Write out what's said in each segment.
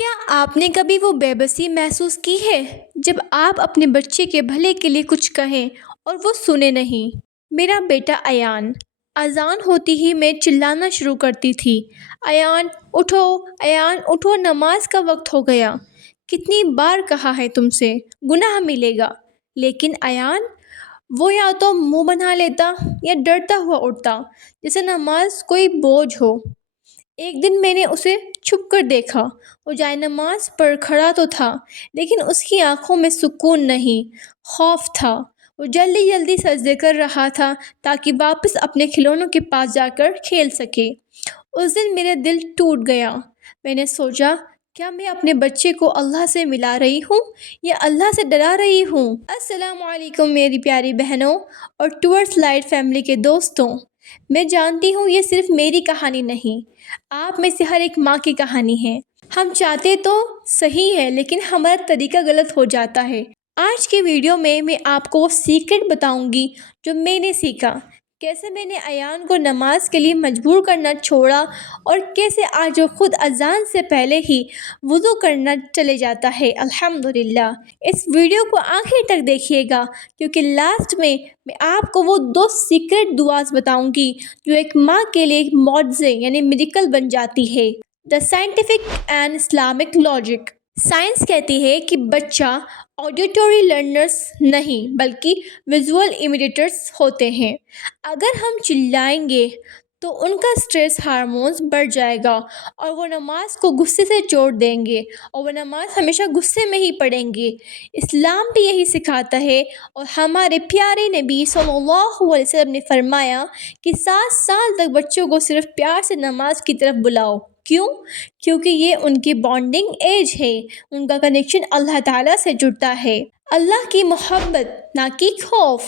کیا آپ نے کبھی وہ بے بسی محسوس کی ہے جب آپ اپنے بچے کے بھلے کے لیے کچھ کہیں اور وہ سنے نہیں؟ میرا بیٹا ایان اذان ہوتی ہی میں چلانا شروع کرتی تھی، ایان اٹھو، ایان اٹھو، نماز کا وقت ہو گیا۔ کتنی بار کہا ہے تم سے، گناہ ملے گا۔ لیکن ایان، وہ یا تو منہ بنا لیتا یا ڈرتا ہوا اٹھتا جیسے نماز کوئی بوجھ ہو۔ ایک دن میں نے اسے چھپ کر دیکھا، وہ جائے نماز پر کھڑا تو تھا لیکن اس کی آنکھوں میں سکون نہیں، خوف تھا۔ وہ جلدی جلدی سجدے کر رہا تھا تاکہ واپس اپنے کھلونوں کے پاس جا کر کھیل سکے۔ اس دن میرا دل ٹوٹ گیا۔ میں نے سوچا، کیا میں اپنے بچے کو اللہ سے ملا رہی ہوں یا اللہ سے ڈرا رہی ہوں؟ السلام علیکم میری پیاری بہنوں اور ٹورڈز لائٹ فیملی کے دوستوں۔ میں جانتی ہوں یہ صرف میری کہانی نہیں، آپ میں سے ہر ایک ماں کی کہانی ہے۔ ہم چاہتے تو صحیح ہے لیکن ہمارا طریقہ غلط ہو جاتا ہے۔ آج کے ویڈیو میں آپ کو وہ سیکرٹ بتاؤں گی جو میں نے سیکھا، کیسے میں نے ایان کو نماز کے لیے مجبور کرنا چھوڑا اور کیسے آج وہ خود اذان سے پہلے ہی وضو کرنا چلے جاتا ہے الحمدللہ۔ اس ویڈیو کو آخر تک دیکھیے گا کیونکہ لاسٹ میں آپ کو وہ 2 سیکرٹ دعاز بتاؤں گی جو ایک ماں کے لیے ایک معجزے یعنی میریکل بن جاتی ہے۔ The scientific and Islamic logic. Science کہتی ہے کہ بچہ آڈیٹوری لرنرز نہیں بلکہ ویژول امیٹیٹرز ہوتے ہیں۔ اگر ہم چلائیں گے تو ان کا سٹریس ہارمونز بڑھ جائے گا اور وہ نماز کو غصے سے چھوڑ دیں گے اور وہ نماز ہمیشہ غصے میں ہی پڑھیں گے۔ اسلام بھی یہی سکھاتا ہے اور ہمارے پیارے نبی صلی اللہ علیہ وسلم نے فرمایا کہ 7 سال تک بچوں کو صرف پیار سے نماز کی طرف بلاؤ۔ کیوں؟ کیونکہ یہ ان کی بانڈنگ ایج ہے، ان کا کنیکشن اللہ تعالیٰ سے جڑتا ہے، اللہ کی محبت نہ کہ خوف۔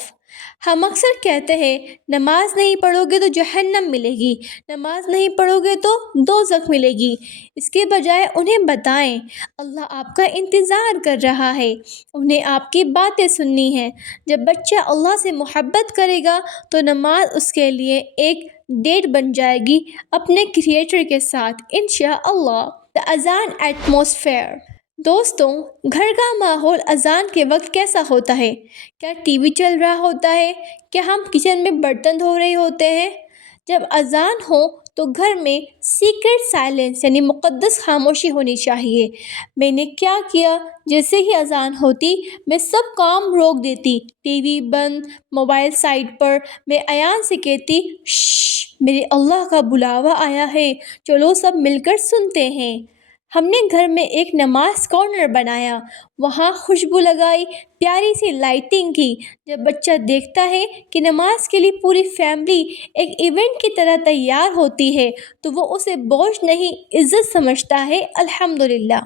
ہم اکثر کہتے ہیں نماز نہیں پڑھو گے تو جہنم ملے گی، نماز نہیں پڑھو گے تو دوزخ ملے گی۔ اس کے بجائے انہیں بتائیں اللہ آپ کا انتظار کر رہا ہے، انہیں آپ کی باتیں سننی ہیں۔ جب بچہ اللہ سے محبت کرے گا تو نماز اس کے لیے ایک ڈیٹ بن جائے گی اپنے کریٹر کے ساتھ انشاءاللہ۔ اذان ایٹماسفیئر۔ دوستوں، گھر کا ماحول اذان کے وقت کیسا ہوتا ہے؟ کیا ٹی وی چل رہا ہوتا ہے؟ کیا ہم کچن میں برتن دھو رہے ہوتے ہیں؟ جب اذان ہو تو گھر میں سیکرٹ سائلنس یعنی مقدس خاموشی ہونی چاہیے۔ میں نے کیا کیا، جیسے ہی اذان ہوتی میں سب کام روک دیتی، ٹی وی بند، موبائل سائڈ پر۔ میں ایان سے کہتی، شش، میرے اللہ کا بلاوا آیا ہے، چلو سب مل کر سنتے ہیں۔ ہم نے گھر میں ایک نماز کارنر بنایا، وہاں خوشبو لگائی، پیاری سی لائٹنگ کی۔ جب بچہ دیکھتا ہے کہ نماز کے لیے پوری فیملی ایک ایونٹ کی طرح تیار ہوتی ہے تو وہ اسے بوجھ نہیں عزت سمجھتا ہے الحمدللہ۔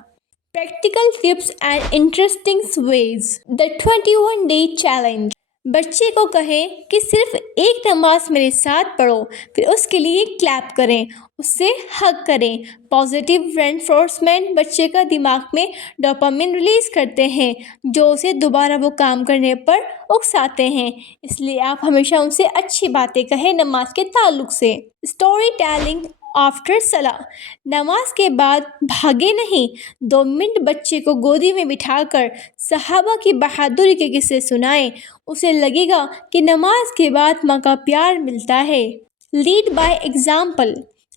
Practical tips and interesting ways. The 21 day challenge. بچے کو کہیں کہ صرف ایک نماز میرے ساتھ پڑھو، پھر اس کے لیے کلیپ کریں، اس سے ہگ کریں۔ پازیٹیو رینفورسمنٹ بچے کا دماغ میں ڈوپامن ریلیز کرتے ہیں جو اسے دوبارہ وہ کام کرنے پر اکساتے ہیں۔ اس لیے آپ ہمیشہ ان سے اچھی باتیں کہیں نماز کے تعلق سے۔ اسٹوری ٹیلنگ آفٹر صلاح۔ نماز کے بعد بھاگے نہیں، 2 منٹ بچے کو گودی میں بٹھا کر صحابہ کی بہادری کے قصے سنائیں، اسے لگے گا کہ نماز کے بعد ماں کا پیار ملتا ہے۔ Led by example.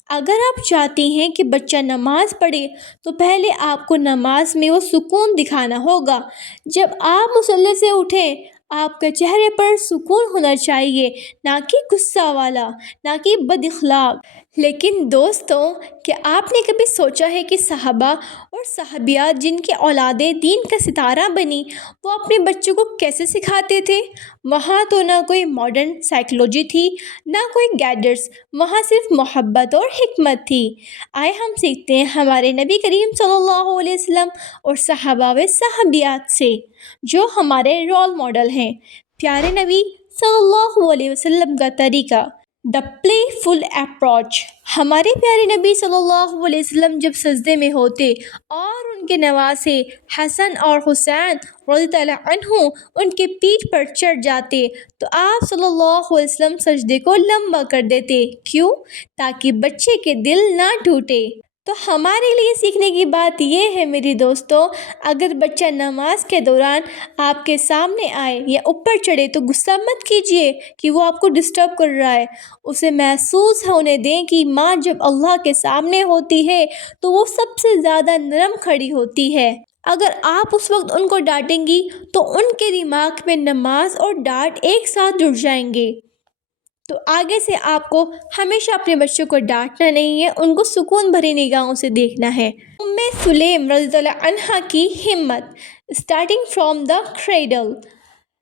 اگر آپ چاہتی ہیں کہ بچہ نماز پڑھے تو پہلے آپ کو نماز میں وہ سکون دکھانا ہوگا۔ جب آپ مصلی سے اٹھیں، آپ کے چہرے پر سکون ہونا چاہیے، نہ کہ غصہ والا، نہ کہ بد اخلاق۔ لیکن دوستوں، کیا آپ نے کبھی سوچا ہے کہ صحابہ اور صحابیات جن کی اولادیں دین کا ستارہ بنی، وہ اپنے بچوں کو کیسے سکھاتے تھے؟ وہاں تو نہ کوئی ماڈرن سائیکلوجی تھی، نہ کوئی گیڈجٹس، وہاں صرف محبت اور حکمت تھی۔ آئے ہم سیکھتے ہیں ہمارے نبی کریم صلی اللہ علیہ وسلم اور صحابہ و صحابیات سے جو ہمارے رول ماڈل ہیں۔ پیارے نبی صلی اللہ علیہ وسلم کا طریقہ، دا پلے فل اپروچ۔ ہمارے پیارے نبی صلی اللہ علیہ وسلم جب سجدے میں ہوتے اور ان کے نواسے حسن اور حسین رضی اللہ عنہ ان کے پیٹھ پر چڑھ جاتے تو آپ صلی اللہ علیہ وسلم سجدے کو لمبا کر دیتے۔ کیوں؟ تاکہ بچے کے دل نہ ٹوٹے۔ تو ہمارے لیے سیکھنے کی بات یہ ہے میری دوستوں، اگر بچہ نماز کے دوران آپ کے سامنے آئے یا اوپر چڑھے تو غصہ مت کیجیے کہ وہ آپ کو ڈسٹرب کر رہا ہے۔ اسے محسوس ہونے دیں کہ ماں جب اللہ کے سامنے ہوتی ہے تو وہ سب سے زیادہ نرم کھڑی ہوتی ہے۔ اگر آپ اس وقت ان کو ڈانٹیں گی تو ان کے دماغ میں نماز اور ڈانٹ ایک ساتھ جڑ جائیں گے۔ تو آگے سے آپ کو ہمیشہ اپنے بچوں کو ڈانٹنا نہیں ہے، ان کو سکون بھری نگاہوں سے دیکھنا ہے۔ سلیم رضی اللہ عنہا کی ہمت، اسٹارٹنگ فرام دا کریڈل۔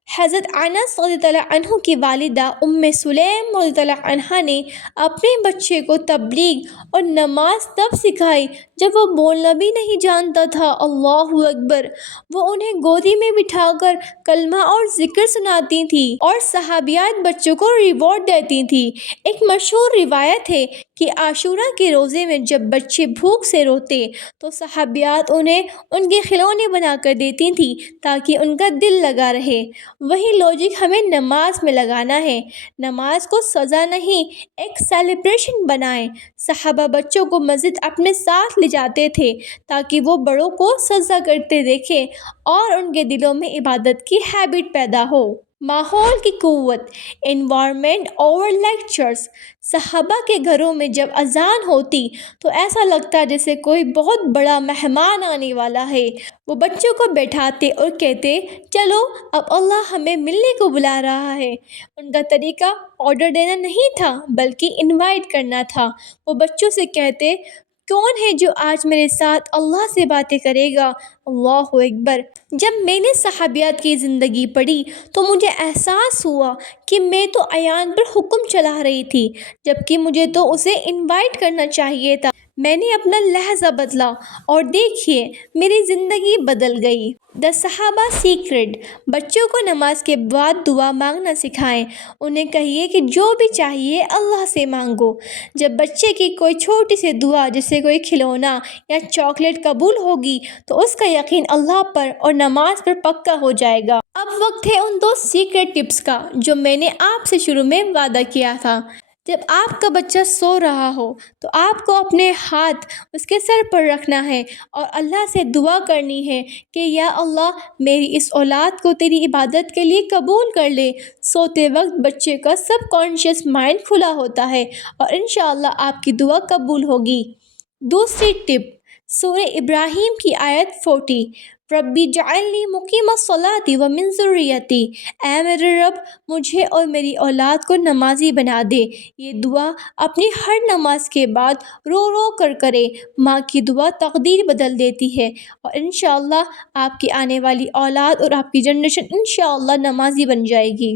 حضرت انس رضی اللہ عنہ کی والدہ سلیم رضی اللہ عنہا نے اپنے بچے کو تبلیغ اور نماز تب سکھائی جب وہ بولنا بھی نہیں جانتا تھا۔ اللہ اکبر! وہ انہیں گودی میں بٹھا کر کلمہ اور ذکر سناتی تھیں اور صحابیات بچوں کو ریوارڈ دیتی تھیں۔ ایک مشہور روایت ہے کہ عاشوراء کے روزے میں جب بچے بھوک سے روتے تو صحابیات انہیں ان کے کھلونے بنا کر دیتی تھیں تاکہ ان کا دل لگا رہے۔ وہی لاجک ہمیں نماز میں لگانا ہے۔ نماز کو سزا نہیں، ایک سیلیبریشن بنائیں۔ صحابہ بچوں کو مسجد اپنے ساتھ لے جاتے تھے تاکہ وہ بڑوں کو سجدہ کرتے دیکھیں اور ان کے دلوں میں عبادت کی ہیبٹ پیدا ہو۔ ماحول کی قوت، انوائرمنٹ اوور لیکچرز۔ صحابہ کے گھروں میں جب اذان ہوتی تو ایسا لگتا جیسے کوئی بہت بڑا مہمان آنے والا ہے۔ وہ بچوں کو بیٹھاتے اور کہتے، چلو اب اللہ ہمیں ملنے کو بلا رہا ہے۔ ان کا طریقہ آرڈر دینا نہیں تھا بلکہ انوائٹ کرنا تھا۔ وہ بچوں سے کہتے، کون ہے جو آج میرے ساتھ اللہ سے باتیں کرے گا؟ اللہ اکبر! جب میں نے صحابیات کی زندگی پڑھی تو مجھے احساس ہوا کہ میں تو ایان پر حکم چلا رہی تھی جبکہ مجھے تو اسے انوائٹ کرنا چاہیے تھا۔ میں نے اپنا لہجہ بدلا اور دیکھیے میری زندگی بدل گئی۔ دا صحابہ سیکرٹ۔ بچوں کو نماز کے بعد دعا مانگنا سکھائیں۔ انہیں کہیے کہ جو بھی چاہیے اللہ سے مانگو۔ جب بچے کی کوئی چھوٹی سی دعا جیسے کوئی کھلونا یا چاکلیٹ قبول ہوگی تو اس کا یقین اللہ پر اور نماز پر پکا ہو جائے گا۔ اب وقت ہے ان 2 سیکرٹ ٹپس کا جو میں نے آپ سے شروع میں وعدہ کیا تھا۔ جب آپ کا بچہ سو رہا ہو تو آپ کو اپنے ہاتھ اس کے سر پر رکھنا ہے اور اللہ سے دعا کرنی ہے کہ یا اللہ میری اس اولاد کو تیری عبادت کے لیے قبول کر لے۔ سوتے وقت بچے کا سب کانشیس مائنڈ کھلا ہوتا ہے اور انشاءاللہ آپ کی دعا قبول ہوگی۔ دوسری ٹپ، سورہ ابراہیم کی آیت 40، ربی جعلنی مقیم الصلاۃ ومن ذریتی۔ اے میرے رب مجھے اور میری اولاد کو نمازی بنا دے۔ یہ دعا اپنی ہر نماز کے بعد رو رو کر کرے۔ ماں کی دعا تقدیر بدل دیتی ہے اور انشاءاللہ آپ کی آنے والی اولاد اور آپ کی جنریشن انشاءاللہ نمازی بن جائے گی۔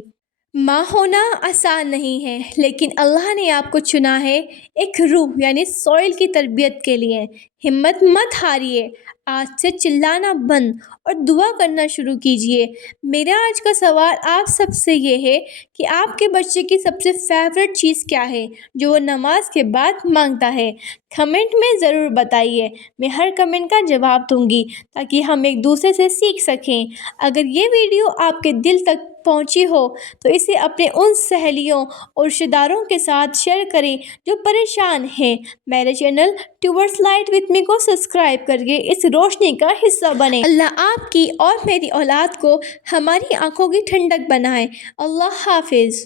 ماں ہونا آسان نہیں ہے لیکن اللہ نے آپ کو چنا ہے ایک روح یعنی سوئل کی تربیت کے لیے۔ ہمت مت ہاریے، آج سے چلانا بند اور دعا کرنا شروع کیجیے۔ میرا آج کا سوال آپ سب سے یہ ہے کہ آپ کے بچے کی سب سے فیوریٹ چیز کیا ہے جو وہ نماز کے بعد مانگتا ہے؟ کمنٹ میں ضرور بتائیے، میں ہر کمنٹ کا جواب دوں گی تاکہ ہم ایک دوسرے سے سیکھ سکیں۔ اگر یہ ویڈیو آپ کے دل تک پہنچی ہو تو اسے اپنے ان سہیلیوں اور رشتہ داروں کے ساتھ شیئر کریں جو پریشان ہیں۔ میرے channel towards light with me کو سبسکرائب کر کے اس روشنی کا حصہ بنیں۔ اللہ آپ کی اور میری اولاد کو ہماری آنکھوں کی ٹھنڈک بنائے۔ اللہ حافظ۔